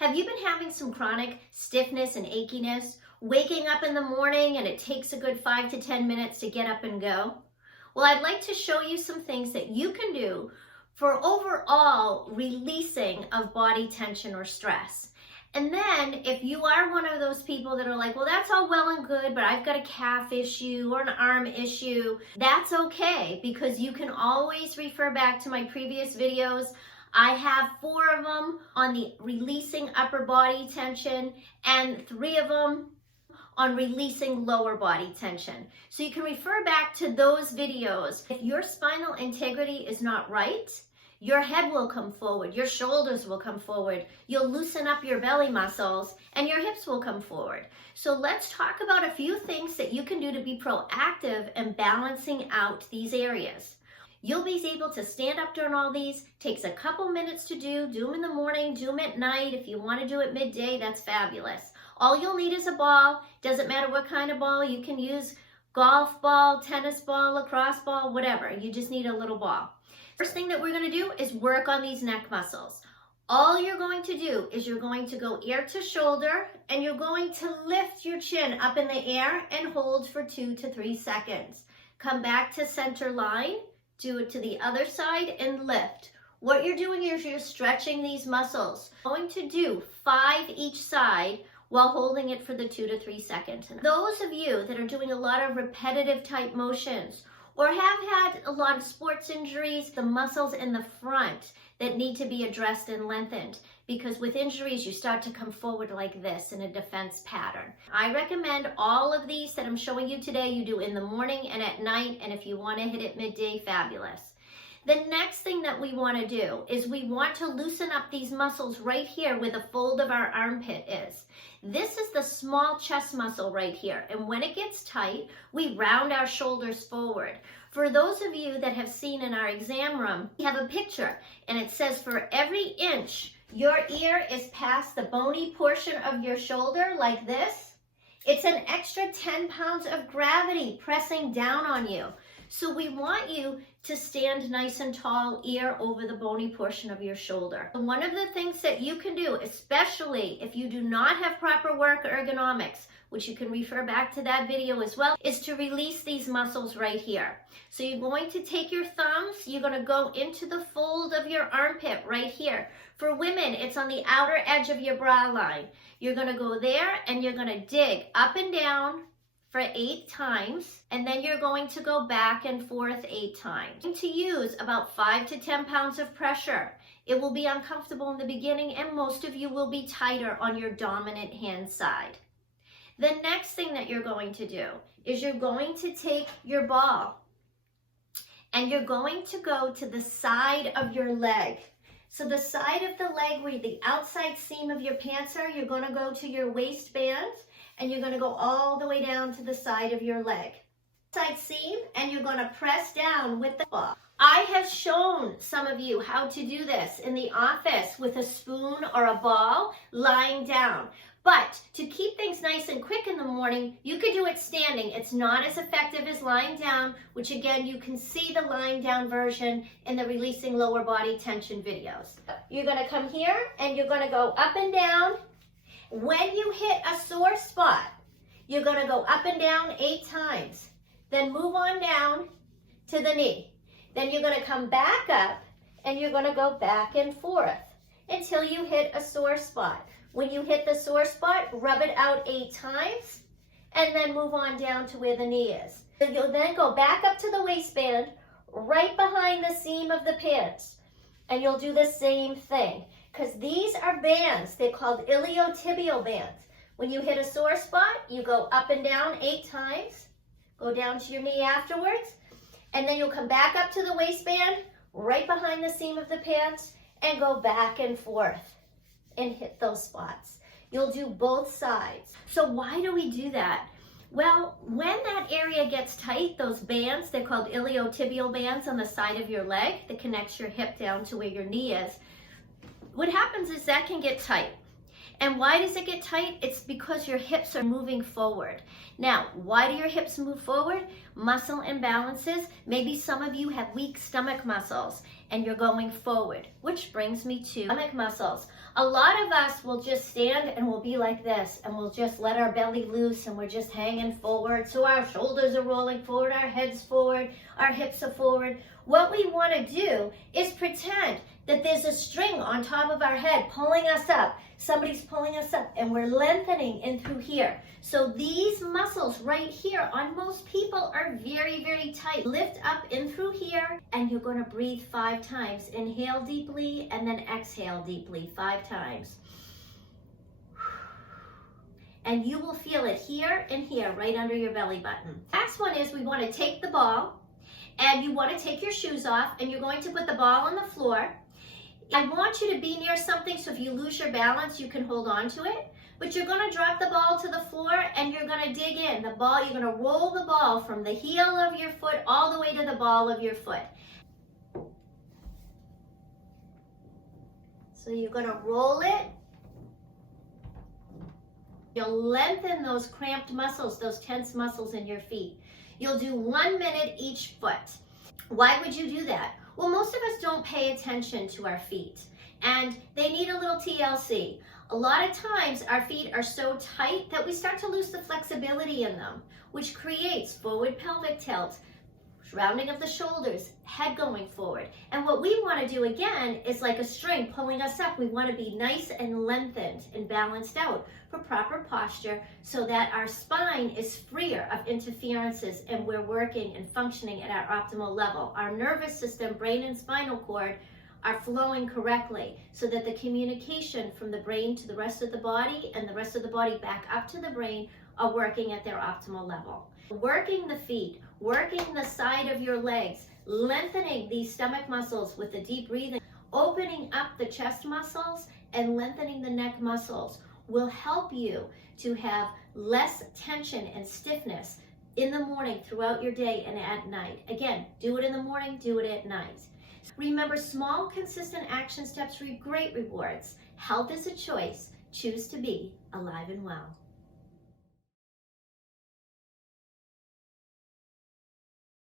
Have you been having some chronic stiffness and achiness, waking up in the morning and it takes a good 5 to 10 minutes to get up and go? Well, I'd like to show you some things that you can do for overall releasing of body tension or stress. And then if you are one of those people that are like, well, that's all well and good, but I've got a calf issue or an arm issue, that's okay, because you can always refer back to my previous videos. I have 4 of them on the releasing upper body tension and 3 of them on releasing lower body tension. So you can refer back to those videos. If your spinal integrity is not right, your head will come forward, your shoulders will come forward, you'll loosen up your belly muscles, and your hips will come forward. So let's talk about a few things that you can do to be proactive in balancing out these areas. You'll be able to stand up during all these. Takes a couple minutes to do them in the morning, do them at night. If you want to do it midday, that's fabulous. All you'll need is a ball. Doesn't matter what kind of ball. You can use golf ball, tennis ball, lacrosse ball, whatever. You just need a little ball. First thing that we're going to do is work on these neck muscles. All you're going to do is you're going to go ear to shoulder and you're going to lift your chin up in the air and hold for 2 to 3 seconds. Come back to center line. Do it to the other side and lift. What you're doing is you're stretching these muscles. Going to do 5 each side while holding it for the 2 to 3 seconds. And those of you that are doing a lot of repetitive type motions or have had a lot of sports injuries, the muscles in the front that need to be addressed and lengthened, because with injuries you start to come forward like this in a defense pattern. I recommend all of these that I'm showing you today you do in the morning and at night, and if you want to hit it midday, fabulous. The next thing that we want to do is we want to loosen up these muscles right here where the fold of our armpit is. This is the small chest muscle right here, and when it gets tight, we round our shoulders forward. For those of you that have seen in our exam room, we have a picture, and it says for every inch your ear is past the bony portion of your shoulder like this, it's an extra 10 pounds of gravity pressing down on you. So we want you to stand nice and tall, ear over the bony portion of your shoulder. One of the things that you can do, especially if you do not have proper work ergonomics, which you can refer back to that video as well, is to release these muscles right here. So you're going to take your thumbs, you're going to go into the fold of your armpit right here. For women, it's on the outer edge of your bra line. You're going to go there and you're going to dig up and down for 8 times, and then you're going to go back and forth 8 times. You're going to use about 5 to 10 pounds of pressure. It will be uncomfortable in the beginning, and most of you will be tighter on your dominant hand side. The next thing that you're going to do is you're going to take your ball and you're going to go to the side of your leg. So the side of the leg where the outside seam of your pants are, you're going to go to your waistband and you're going to go all the way down to the side of your leg. Side seam, and you're going to press down with the ball. I have shown some of you how to do this in the office with a spoon or a ball lying down. But to keep things nice and quick in the morning, you could do it standing. It's not as effective as lying down, which again, you can see the lying down version in the releasing lower body tension videos. You're going to come here and you're going to go up and down. When you hit a sore spot, you're going to go up and down 8 times. Then move on down to the knee. Then you're going to come back up and you're going to go back and forth until you hit a sore spot. When you hit the sore spot, rub it out 8 times and then move on down to where the knee is. You'll then go back up to the waistband, right behind the seam of the pants, and you'll do the same thing. Because these are bands, they're called iliotibial bands. When you hit a sore spot, you go up and down 8 times, go down to your knee afterwards, and then you'll come back up to the waistband, right behind the seam of the pants, and go back and forth and hit those spots. You'll do both sides. So why do we do that? Well, when that area gets tight, those bands, they're called iliotibial bands on the side of your leg that connects your hip down to where your knee is. What happens is that can get tight. And why does it get tight? It's because your hips are moving forward. Now, why do your hips move forward? Muscle imbalances. Maybe some of you have weak stomach muscles and you're going forward, which brings me to stomach muscles. A lot of us will just stand and we'll be like this, and we'll just let our belly loose and we're just hanging forward. So our shoulders are rolling forward, our head's forward, our hips are forward. What we want to do is pretend that there's a string on top of our head pulling us up. Somebody's pulling us up and we're lengthening in through here. So these muscles right here on most people are very, very tight. Lift up in through here, and you're going to breathe 5 times. Inhale deeply and then exhale deeply 5 times. And you will feel it here and here, right under your belly button. Next one is we want to take the ball, and you want to take your shoes off, and you're going to put the ball on the floor. I want you to be near something, so if you lose your balance, you can hold on to it. But you're going to drop the ball to the floor and you're going to dig in. The ball, you're going to roll the ball from the heel of your foot all the way to the ball of your foot. So you're going to roll it. You'll lengthen those cramped muscles, those tense muscles in your feet. You'll do 1 minute each foot. Why would you do that? Well, most of us don't pay attention to our feet, and they need a little TLC. A lot of times our feet are so tight that we start to lose the flexibility in them, which creates forward pelvic tilt, rounding of the shoulders, head going forward. And what we want to do again is like a string pulling us up. We want to be nice and lengthened and balanced out for proper posture so that our spine is freer of interferences and we're working and functioning at our optimal level. Our nervous system, brain and spinal cord are flowing correctly so that the communication from the brain to the rest of the body and the rest of the body back up to the brain are working at their optimal level. Working the feet, working the side of your legs, lengthening these stomach muscles with the deep breathing, opening up the chest muscles and lengthening the neck muscles will help you to have less tension and stiffness in the morning, throughout your day, and at night. Again, do it in the morning, do it at night. Remember, small, consistent action steps reap great rewards. Health is a choice. Choose to be alive and well.